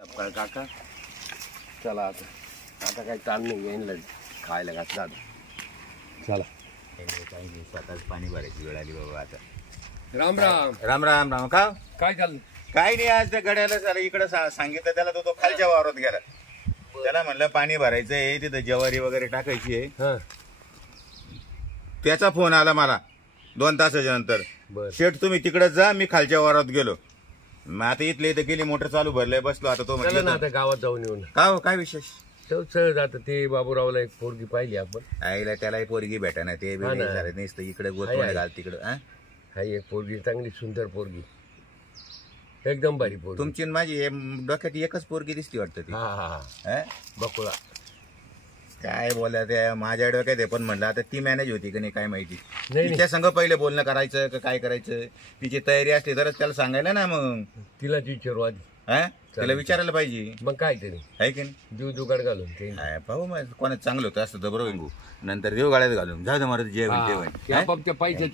काका चला आता आता काही ताण नाही येईल खायला घातलं आता चला काही दिवसातच पाणी भरायची वेळ आली बाबा आता. राम राम राम राम राम. का काय चाललं? काही नाही, आज त्या गड्याला झालं इकडे सांगितलं त्याला, तो खालच्या वावरात गेला. त्याला म्हणलं पाणी भरायचं आहे, तिथं ज्वारी वगैरे टाकायची आहे. त्याचा फोन आला मला 2 तासाच्या नंतर, शेठ तुम्ही तिकडे जा, मी खालच्या वावरात गेलो. मग आता इथले इथं गेली, मोटर चालू भरलंय, बसलो. आता तो चला ना आता गावात जाऊन येऊन. का हो, काय विशेष? सहज आता ते बाबूरावला एक पोरगी पाहिली आपण. आईला त्याला पोरगी भेटा ना, ते नुसतं इकडे गोतवणे घाल तिकडं. हा एक पोरगी चांगली सुंदर पोरगी, एकदम भारी पोरगी. तुमची माझी डोक्यात एकच पोरगी दिसती वाटतं ती. हा बकुळा. काय बोला त्या माझ्या डोक्यात आहे, पण म्हणलं आता ती मॅनेज होती की नाही काय माहिती. तिच्या संग पहिले बोलणं करायचं का काय करायचं, तिची तयारी असली तरच त्याला सांगायला ना. मग तिलाच विचारू आधी. त्याला विचारायला पाहिजे. मग काय तरी आहे की नाही, जीव जुगाड घालून ते पाहू. मग कोणाच चांगलं होतं असतं तर बरोबर, नंतर देव गाड्यात घालून जाऊ दे मला आपापच्या पैसे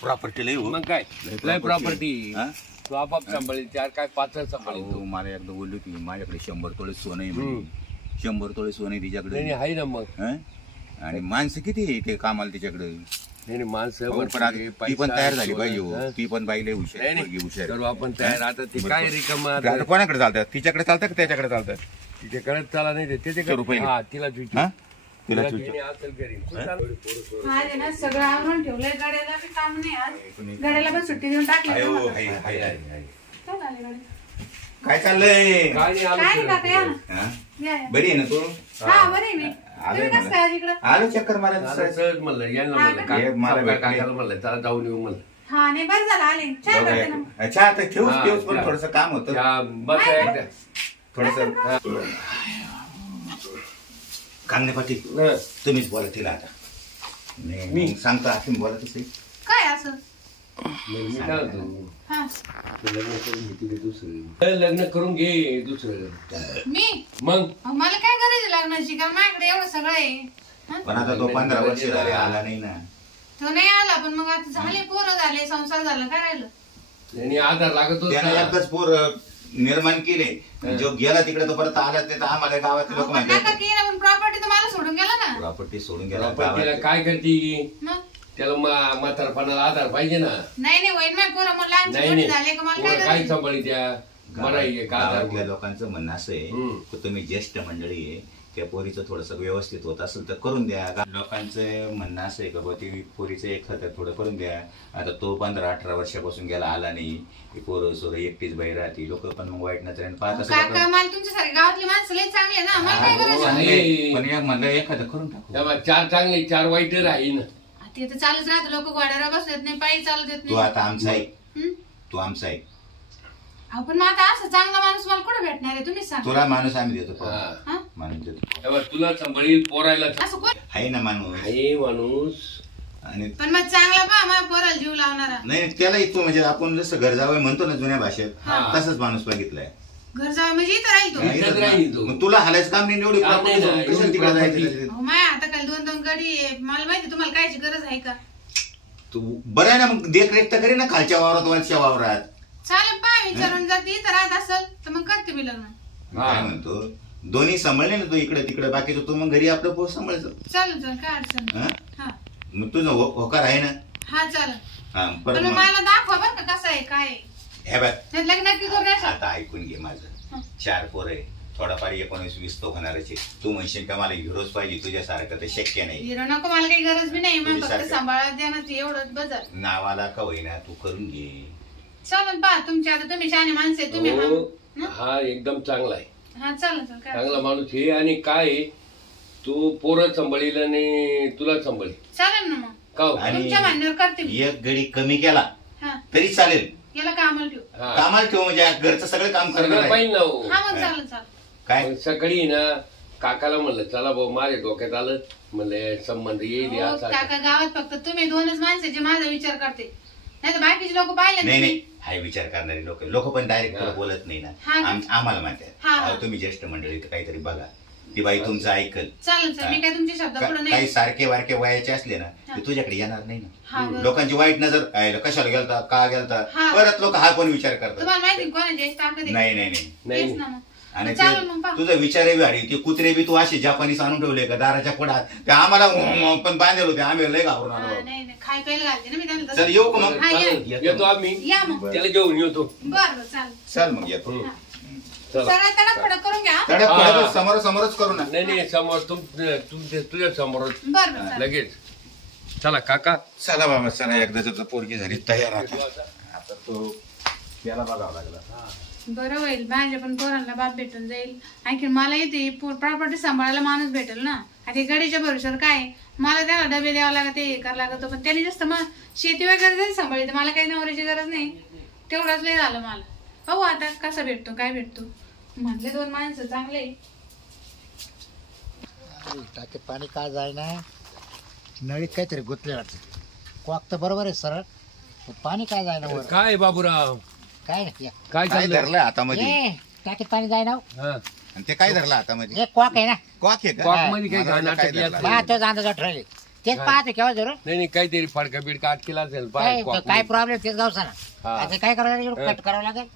प्रॉपर्टी लई. मग काय लय प्रॉपर्टी तू आपाप सांभाळी, चार काय 5 सांभाळी. मला एकदा बोलली होती माझ्याकडे 100 तोळे सोनं आहे म्हणे. 100 तोळे सोनं तिच्याकडे आहे ना. मग आणि माणसं किती आहे ते कामाला तिच्याकडे. नाही माणसं ती पण तयार झाली पाहिजे. ती पण बाईले हुशार करू आपण तयार. आता ते काय रिकाम कोणाकडे चालतात? तिच्याकडे चालतं का त्याच्याकडे चालतात? तिच्याकडे चाला नाही ते तिला सगळं आवरून ठेवलंय. गाड्याला काम नाही, आज गाड्याला पण सुट्टी देऊन टाकली. काय चाललंय? बरी आहे ना तू? हा बरी मी. आलो चक्कर मारायला. सहज म्हणलं यांना काकाला म्हणलं चला जाऊन येऊ म्हणलं. हा नाही बरं झालं आले. अच्छा आता ठेवूच पण थोडस काम होतं. थोडस कांगणे पाटील तुम्हीच बोला तिला आता. मी सांगतो तुम्ही बोला तसे. काय असं मी काय होतो लग्न करून घेते दुसरं. लग्न करून घे दुसरं. मी मग मला काय गरज लग्नाची, कारण माझ्याकडे एवढं सगळं आहे. पण आता तो 15 वर्ष झाले आला नाही ना. तो नाही आला, पण मग आता झाले, पोरं झाले, संसार झाला, काय राहिलं. आधार लागतो. त्याने एकच पोर निर्माण केले, जो गेला तिकडे तो परत आला. ते आम्हाला गावातले लोक माहिती. प्रॉपर्टी तर मला सोडून गेला ना. प्रॉपर्टी सोडून गेला. काय करते त्याला म्हातारपणाला आधार पाहिजे ना. नाही होईल माझे पोरं मग लहान झाले का मला काय सांभाळी त्या गावातल्या लोकांचं म्हणणं असं आहे की तुम्ही ज्येष्ठ मंडळी आहे, त्या पोरीचं थोडस व्यवस्थित होत असेल तर करून द्या. लोकांचं म्हणणं असं आहे का ती पोरीचं एक हातात थोडं करून द्या. आता तो 15-18 वर्षापासून गेला आला नाही, पोरं सोरं एकटीच बाई राहते. लोक पण मग वाईट नजरेने पाहत असतात. तुमच्यासारखे गावातली माणसं लई चांगले ना, मला काय गरज. पण एक म्हणलं एखादं करून टाकू. 4 चांगले 4 वाईट राहील. ते तर चालूच राहतं. लोक गाड्यावर बसत नाही, पायी चालत येत तू नाही. आता आमचा आहे, तू आमचा आहे. आपण आता असं चांगला माणूस मला कुठे भेटणार आहे, तुम्हीच सांगा. तुला माणूस आम्ही देतो. माणूस देतो. तुला सांभाळील पोरायला असं कोण आहे ना माणूस. माणूस. आणि पण मग चांगला पहा, माझ्या पोराला जीव लावणारा. नाही त्याला इतकं म्हणजे आपण जसं घर जावं म्हणतो ना जुन्या भाषेत, तसंच माणूस बघितलाय. घर जावं म्हणजे इथं राहील तो. मग तुला हालायचं काम नाही. एवढी तिकडे जायचं. माझ्या हाताखाली 2-2 गाडी आहे. मला माहिती तुम्हाला कायची गरज आहे का. तू बरं आहे ना, मग देखरेख तर करे ना खालच्या वावरात वरच्या वावरात. चालेल पहा विचारून, जर ती इथं राहत असेल तर मग करते मी लग्न. काय म्हणतो दोन्ही सांभाळले ना तू इकडे तिकडे, बाकीचं तू मग घरी आपलं पोस्ट सांभाळायचं. चालेल काय अडचण. मग तुझं होकार आहे ना. हा चालेल. पण मला दाखवा बरं का कसं आहे काय. हे बघ लग्न नक्की करू. आता ऐकून घे माझं. 4 पोरं आहे, थोडाफार 19-20 तो होणारच आहे. तू म्हणशील का मला हिरोज पाहिजे, तुझ्यासारखं तर शक्य नाही. हिरो नको, मला काही गरज बी नाही. मला फक्त सांभाळा देणार एवढं बदल. नावाला का होईना तू करून घे. चालेल पहा तुमच्या, आता तुम्ही शहाणे माणसं आहे तुम्ही. हा एकदम चांगला आहे. हा चालेल चांगला माणूस हे. आणि काय तू पोरं सांभाळील आणि तुला सांभाळी. चालेल ना मग. तुमच्या म्हणण्यावर करते मी. एक गडी कमी केला तरी चालेल. याला कामाला ठेव. कामाला ठेव म्हणजे घरचं सगळं काम करायला पाहिजे ना. हा मग चालेल काय सकाळी ना काकाला म्हणलं चला भाऊ माझ्या डोक्यात आलं, म्हणलं संबंध येईल. काका गावात फक्त तुम्ही 2च माणसं जे माझा विचार करते, नाही तर बाकीचे लोक पाहिले नाही. हाय विचार करणारे लोक पण डायरेक्ट बोलत नाही ना. आम्हाला माहिती आहे तुम्ही ज्येष्ठ मंडळी तर काहीतरी बघा. ती बाई तुमचं ऐकल. चालेल सर, मी काय तुमचे शब्द पुढे काही नाही. सारखे वारखे वयाचे असले ना ते तुझ्याकडे येणार नाही हा, ना. बरोबर. लोकांची वाईट नजर आहे, कशाला गेलता का गेलता हा. परत लोक हा पण विचार करतात. तुम्हाला माहिती कोणाची आहे ताकद आहे? नाही नाही नाही नाही. तेच ना मग. आणि चालेल मग पहा. तुझा विचारही भारी. ते कुत्रे बी तू असे जपानीस आणून ठेवले का दाराच्या पुढात ते आम्हाला पण बांधेल होते, आम्ही लय घाबरून हा, आलो. नाही नाही, खाय प्यायला घालते ना मी त्यांना चल तसं. येऊ का मग? हा, या. येतो आम्ही, या मग. त्याला घेऊन येतो. बरं चालेल. चल मग येतो. हा. चला. सगळं तडक फडक करून घ्या. तडक हा. फडक समोर समोरच करू ना. नाही नाही, समोर तुझ्या समोर बरं चालेल. लगेच. चला काका. चला बाबा चला, एकदा पोरगी झाली तयार आता तो त्याला बघावं लागला. बरं होईल, माझ्या पण पोरांना बाप भेटून जाईल. आणखी मला येते प्रॉपर्टी सांभाळायला माणूस भेटेल ना. आता गाडीच्या भरोश्यावर काय, मला त्याला डबे द्यावा लागत, हे करावं लागत. पण त्याने जास्त मग शेती वगैरे जरी सांभाळली तर मला काही नवऱ्याची गरज नाही. तेवढंच लय झालं मला. हो आता कसा भेटतो काय भेटतो. म्हटले 2 माणसं चांगले. टाकीत पाणी काय जाय ना, नळीत काहीतरी गुंतले वाटतं. कॉक तर बरोबर आहे सरळ, पण पाणी काय जाय ना वर. काय बाबूराव, काय नाही काय काय चाललं? धरलं हातामध्ये ए, टाकीत पाणी जाय ना. हा. आणि ते काय धरलं हातामध्ये? एक कॉक आहे ना, कॉक आहे का? कॉक मध्ये काही मला वाटलं काय नाटक धरलं. पहा तोच अंदाज ठरले. तेच पाहते केव्हा जरूर नाही नाही, काहीतरी फडका बिडका अटकेला असेल. काय पाय कॉक काय मध्ये. प्रॉब्लेम तेच गावसाना. हा. आता काय करावं लागेल, कट करावं लागेल,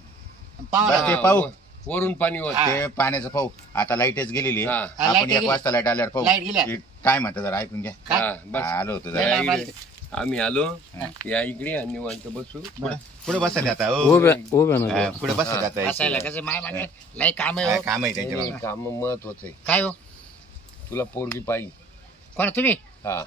पाहावं बरं, लागेल. ते पाहू. वरून पाणी होत. ते पाण्याचं पाहू. आता लाईटच गेलेली आहे. हा. आपण लाईट 1 गेली. वाजता लाईट आल्यावर पाहू. लाईट गेल्या. की काय म्हणतात जरा ऐकून घ्या. हा, बस. आलो होतो लय जरा. लांब आलते. आम्ही आलो या इकडे आणि निवांत बसू. पुढे बसत आता पुढे बसत आता असायला कसं माय मागे लय काम आहे हो. काम आहे त्यांच्या नाही, बाबा. काम महत्वाचं आहे. काय हो, तुला पोरगी पाहिजे. कोण तुम्ही हा.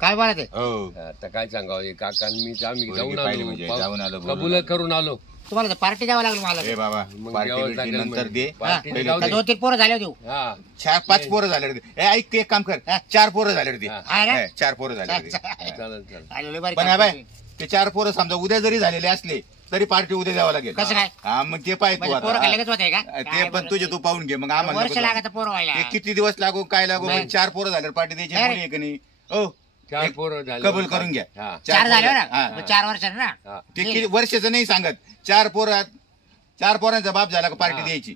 काय बोलत आहे? हो आता काय सांगावं, हे काका आणि मी आम्ही पोरगी जाऊन पाहिली म्हणजे जाऊन आलो, आलो, बोलून कबूल करून आलो. तुम्हाला तर पार्टी द्यावं लागलं मला. ए बाबा मग पार्टी जेवायला बिर्टी लागेल नंतर म्हणजे. दे. पार्टी पहिले जाऊ दे. 2-3 पोरं झाले देऊ. हा. 4-5 पोरं झाले रे. ए ऐक एक काम कर, 4 पोरं झाले रे ते. हा. हा ना? 4 पोरं झाले रे. चालेल चालेल. आलेले बरे पण काम बाय केले. ते 4 पोरं समजा उद्या जरी झालेले असले तरी पार्टी उद्या द्यावं लागेल. कसं काय? हा मग ते पाहिजे तू म्हणजे पोरं काय आता. लगेच होते का? ते काय पण बोलत तुझे आहे? तू पाहून घे मग आम्हाला वर्ष नको लागत जाऊ. पोरं व्हायला. ते किती दिवस लागू काय लागू नाही. पण 4 पोरं झाले पार्टी द्यायची अरे. मुली आहे की नाही. हो 4 पोरं झाले. कबूल करून घ्या. हा. 4 झाले ना, हा. मग 4 वर्षाने ना. हा. ते किती वर्षाचं नाही सांगत. 4 पोरांचा बाप झाला का पार्टी द्यायची.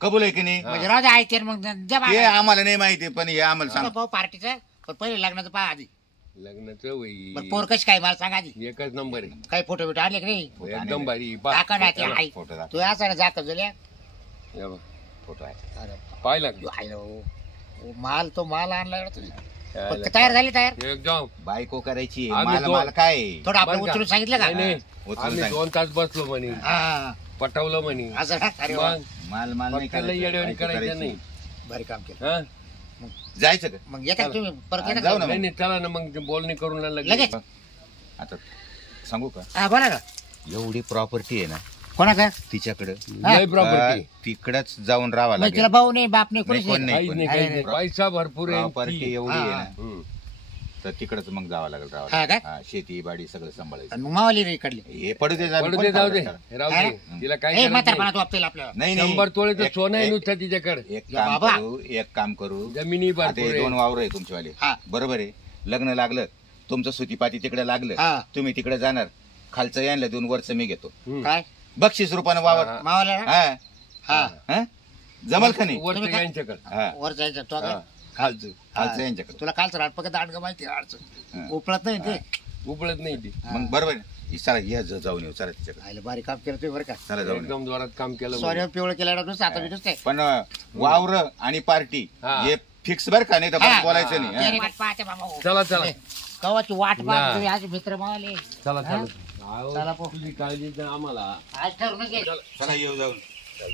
कबूल आहे की नाही. म्हणजे राहू दे ऐकते मग द्या हे बाबा. आम्हाला नाही माहिती पण हे आम्हाला सांग. पाहू पार्टीचं, पण पहिले लग्नाचं पहा आधी. लग्नाचं वही बरं पोर कशी काय मला सांग आधी. एकच नंबर आहे. काही फोटो बिटो आले की नाही? एकदम भारी. टाका ना ते आई. फोटो दाखव. तू असं ना जाकत झाल्या. या बघ. फोटो आहे. अरे पाहिला का? आहे ना हो. हो, तो माल आणला तुझी. यायला. तयार झाली तयार. एकदम. बायको करायची आहे. आम्ही मला दोन- मला काय आहे? थोडं आपलं बरं का? उचलून सांगितलं का? नाही, नाही. उचलून आम्ही सांग. 2 तास बसलो म्हणे, हा. पटवलं म्हणे. असं ना? अरे वा. मग माल माल नाही फक्त लई करायचं. येड्यावानी बायको करायचं करायची. नाही. भारी काम केलं. हा? जायचं का मग येता का तुम्ही परत येता जाऊ का? ना. नाही नाही, चला ना मग बोलणी करून लगेच? आता सांगू का हा बोला ना. एवढी प्रॉपर्टी आहे ना कोणाचं? तिच्याकडे लय प्रॉपर्टी. तिकडच जाऊन राहावं मग तिला लागेल. भाऊ नाही बाप नाही नाही, कोणीच कोण नाही. नाही. काहीच नाही, अरे, काहीच नाही. अरे. पैसा भरपूर आहे प्रॉपर्टी ती. एवढी आहे ना हम्म. तर तिकडच मग जावं लागेल हा राहावं का? हा, शेती बाडी सगळं सांभाळायचं. आणि मग मावाली रे इकडली. हे पडू दे जा, पडू कोण दे, जाऊ दे, सांभाळणार? राहू हा? दे. तिला काय ए करायचं म्हातारपणा नाही. तू आपल्याला आपल्याला. नाही नाही 100 तोळेचं एक- सोनं आहे एक- नुसतं तिच्याकडे. एक या काम बाबा. करू एक काम करू जमिनी आता भरपूर हे आहे. 2 वावर आहे तुमच्यावाले हा. बरोबर आहे. लग्न लागलं तुमचं सुतीपाती तिकडे लागलं हा. तुम्ही तिकडे जाणार. खालचं यायला 2 वर्ष मी घेतो. हम्म. काय 25 वावर हा. मावाला ना? हा हा. हा? जमल का नाही वरचं तुम्ही काय- यांच्याकडे. हा वर जायचं तो काय? हा. खालचं यांच्याकडे तुला कालचं राटपक दांडग माहिती आहे, हा. अडचण उपळत नाही ते. उपळत नाही ती. मग बरोबर आहे. चला या जाऊन येऊ चला तिच्याकडे आयला भारी काम केलं तुम्ही बरं का. चला जाऊन येऊ. एकदम जोरात काम केलं सॉरी म्हणे. पिवळं केलं नुसतं आता मी नुसते. पण वावर आणि पार्टी हा. हे फिक्स बर का नाही तर हा. परत बोलायचं नाही तेरी हा. वाट पाहते बाबा हो. चला चला कवाची वाट ना. पाहते तुम्ही आज मित्र मावले. चला हा? चला चला अहो, पो. तुझी काळजी तर आम्हाला. आज ठरूनच घे. चला येऊ जाऊन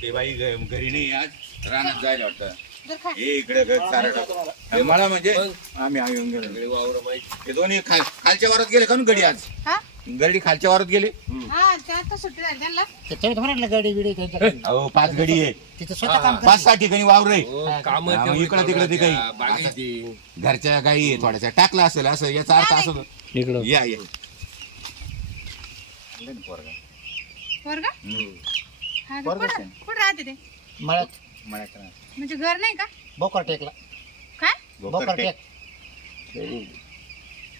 ते बाई घरी नाही आज रानात जायला वाटतं. जर खा. हे इकडे सारा टाक. मला म्हणजे आम्ही येऊन गेलो सगळे वावर माहिती. हे दोन्ही खालच्या वारात गेले का ना गडी आज हा? गडी खालच्या वारात गेली. हा, त्या आता सुट्टी झाली त्यांना. ते तुम्ही म्हटलं गडी बिडी त्यांच्याकडे. अहो 5 गडी आहे. तिथं स्वतः काम 5-6 ठिकाणी वावर आहे. हो, कामं हा, मग तेवढी इकडं तिकडं ते काही. करायच्या, बागायती. घरच्या गाई आहे थोड्याशा टाकला असेल असं याचा अर्थ असं या या पोरगा? हम्म. हा का? पोरगाच कुठं आहे. कुठं राहते ते? मळत म्हणायचं ना. म्हणजे घर नाही का? बोकर टेकला. काय? बोकर टेक.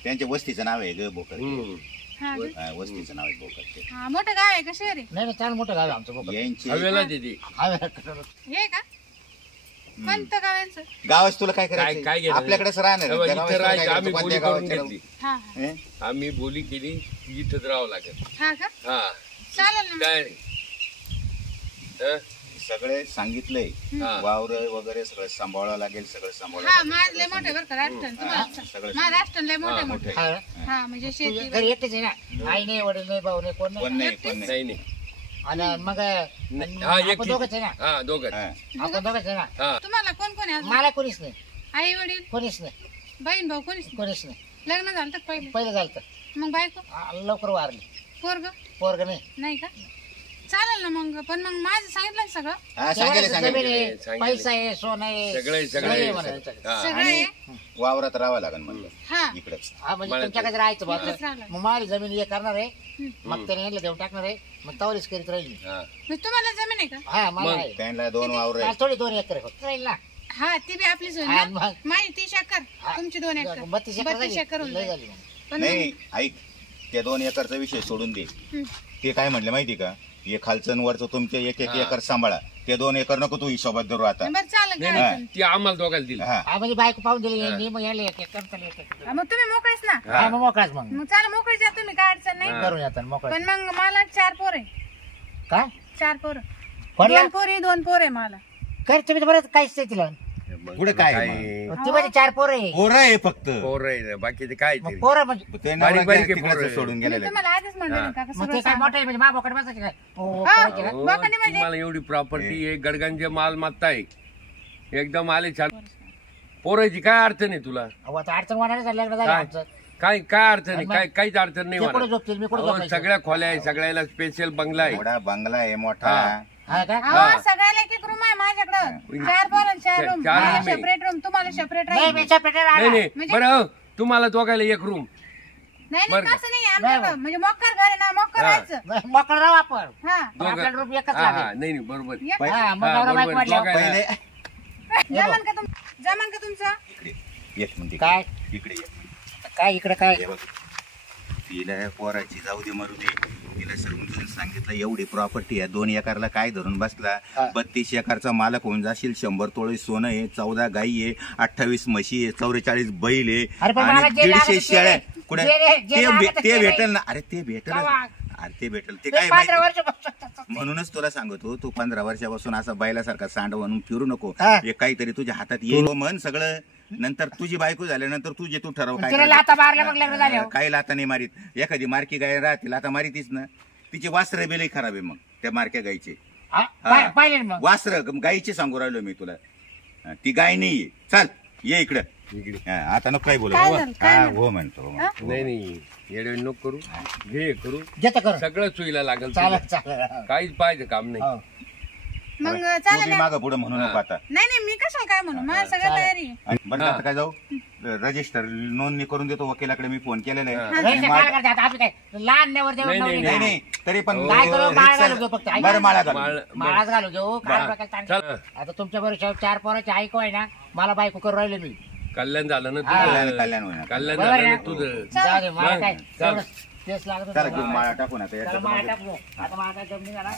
त्यांच्या वस्तीचं नाव आहे ग बोकर. हम्म. हा का? हा, वस्तीचं नाव आहे बोकर. हा, मोठं गाव आहे का शहर आहे? नाही नाही चाल मोठं गाव आहे आमचं बोकर. हवेला यांची देते. हा हे का? कोणतं गाव यांचं? गावाच तुला काय काय करायचं घेणार? आपल्याकडेच राहणार तेव्हा त्या इथं गावात तुला काय राहायचं, आम्ही करायचं? बोली कोणत्या करून गावात घेतली. हा हा. हे? आम्ही बोली केली इथंच राहावं लागेल. हा का? हा चालेल ना. काय हं? सगळे सांगितलंय हा. वावर वगैरे सगळं सांभाळावं लागेल सगळं हा सांभाळावं माझं लय मोठे बरं का राष्ट्र तुम्हाला सगळं माझं राष्ट्र लय मोठे हा, मोठे मोठे. हा. हा म्हणजे तू शेती घरी एकटेच आहे ना? आई नाही, वडील नाही, भाऊ नाही, कोण कोण नाही. नाही कोण नाही नाही नाही आणि मग हा आपण एक दोघंच आहे ना? हा दोघं हा. आपण दोघंच आहे ना? हा तुम्हाला कोण कोण आहे अजून? मला कोणीच नाही, आई वडील कोणीच नाही, बहीण भाऊ कोणीच नाही? कोणीच नाही. लग्न झालं तर पहिले पहिलं झालं तर मग बायको लवकर वारली. पोरग पोरग नाही. नाही का? चालेल ना मग पण मग माझं सांगितलं ना सगळं हा सांगायला जमीन सांगायला आहे, सांगितलं. पैसा आहे, सोनं आहे, सगळे सगळं आहे म्हणा सगळे यांच्याकडे. हा. सगळं आहे वावरात राहावं लागेल म्हणलं हा इकडेच हा म्हणजे मला तुमच्याकडे राहायचं बा. इकडेच राहिलं. मग माझी जमीन हे करणार आहे, मग त्याने यांना देऊन टाकणार आहे, मग तवरीच करीत राहील मी. हा मग तुम्हाला जमीन आहे का? हा मला मग आहे. त्यांना 2 वावर मला आहे थोडी 2 एकर होत राहील ना. हा ती बी आपलीच होईल हा, ना मग. माझी 30 एकर हा. तुमची 2 एकर 32 एकर 32 एकर होऊन लय जाईल. झाली मग. पण नाही ऐक त्या 2 एकरचा विषय सोडून दे हं. ते काय म्हटलं माहिती का हे खालचं आणि वरचं तुमचे 1-1 हा. एकर सांभाळा ते 2 एकर नको तू हिशोबात धरू आता बरं चालेल नाही काय नाही अडचण ती आम्हाला दोघांना दिली हा हा म्हणजे बायको पाहून दिली यांनी, मग यायला एक एकर त्याला एक एकर. नाही. मग तुम्ही मोकळेच ना हा मग मोकळाच मग मग चालेल मोकळेच या तुम्ही काय अडचण नाही हा. करून येतात मोकळा. पण मग मला 4 पोर आहे काय 4 पोर कोणला? 2 पोरी 2 पोर आहे मला कर तुम्ही तर बरंच काहीच नाही तिला. पुढे काय ती म्हणजे 4 पोरं आहे. पोरं आहे फक्त पोर आहे बाकी ते काय मग ते पोरं म्हणजे ते बारीक बारीक आहे तिकडचं पोरं. सोडून मी गेलेले तुम्हाला आधीच म्हणलं ना काका मग सगळं ते काय सांगा. मोठं आहे म्हणजे मागोकडे बसायचे काय? हो, हा. करायचे का? हो, बाकाने म्हणजे? तुम्हाला एवढी प्रॉपर्टी आहे गडगंज मालमत्ता आहे एकदम आले छान पोरायची काय अडचण आहे तुला अहो, आता अडचण वाढायला झालं लग्न झालं काय आमचं. काय काय अडचण आहे मग? काय काहीच अडचण नाही ते कुठे मला झोपतील मी कुठे अहो, झोपायचं? सगळ्या खोल्या आहे सगळ्याला स्पेशल बंगला आहे एवढा बंगला आहे मोठा हा. हा का? अहो, सगळ्याला एक रूम आहे माझ्याकडं 4 पोर 4 रूम चार मला room आहे. सेपरेट रूम तुम्हाला सेपरेट नाही राहील मी separate राहणार. नाही नाही म्हणजे? बरं हो, तुम्हाला दोघायला एक रूम नाही बरं. नाही, तसं नाही आमच्याकडं म्हणजे मोक्कर घर आहे ना मोक्कर हा. राहायचं नाही, मोकळं राहू आपण. हा पण आपल्याला रूम एकच हा हा लागेल. नाही नाही बरोबर एक- हा, मग हा, नवरा बायको बरोबर. म्हटल्यावर. दोघांना- पहिले जमन का तुमचं इकडे एक मिनिट काय? इकडे ये. काय इकडे काय? हे बघ तिला पोराची जाऊ दे मरू दे तिला समजून सांगितलं एवढी प्रॉपर्टी आहे 2 एकरला काय धरून बसला हा. 32 एकरचा मालक होऊन जाशील 100 तोळे सोनं आहे 14 गाई आहे 28 म्हशी आहे 44 बैल आहे अरे पण मला आणि जे लागत 150 शेळ्या ते- कुठे जे लागत ते ते भेटल ना अरे ते भेटल कवा? अरे ते भेटल ते ते काय 15 माहिती वर्ष म्हणूनच तुला सांगतो तू 15 वर्षापासून असा बैलासारखा सांड म्हणून फिरू नको हा. हे काहीतरी तुझ्या हातात येईल म्हण सगळं नंतर तुझी बायको झाल्यानंतर तुझे तू ठरव काय तिला करायचं. लाथा मारल्या मग लग्न झाल्यावर. काही लाता नाही मारीत एखादी मार्की गाय राहतील आता मारीतीच ना तिची वासर बेलही खराब आहे मग त्या मार्क्या गायचे हा, हा. पाहिले ना मग. वासर गायची सांगू राहिलो मी तुला हा, ती गाय नाहीये चल ये इकडं इकडे. हा, आता नको काय बोलू काय हो. झालं? काय हा, म्हणतो? हो म्हणतो हो म्हणतो. नाही नाही येडे नको करू घे करू घेतं करून. सगळं चुईला लागेल चालेल तुला. चालेल. काहीच पाहिजे काम नाही हो. मग तू चालेल बी ना. मागं पुढे म्हणू नको आता नाही नाही मी कशाला काय म्हणू मला सगळं चालेल. तयारी आहे. आणि बरं आता काय जाऊ रजिस्टर नोंदणी करून देतो वकिलाकडे मी फोन केलेला आहे नाही, आणि ते मा- काय करते आता आपलं काय लहान नेवर देऊन नाही, नवरी नाही काय? नाही तरी पण काय करू माळ रिक्षा- घालू घेऊ फक्त ऐका. बरं माळा घालू. माळ- माळाच घालू घेऊ काय बरं. डोक्याला ताण- चल. आता तुमच्या बरोबर 4 पोराची ऐकू आहे ना मला बायको करू राहिले मी कल्याण झालं ना हा. तुझं कल्याण होईल. कल्याण बरोबर झालं आहे. ना तुझं जाऊ दे मला मग, काय चल. तेवढं तेच लागत चला होतं. घेऊन माळा टाकून आता चला, याच्यात माळा मध्ये. टाकू. आता माळा काय जमली झाला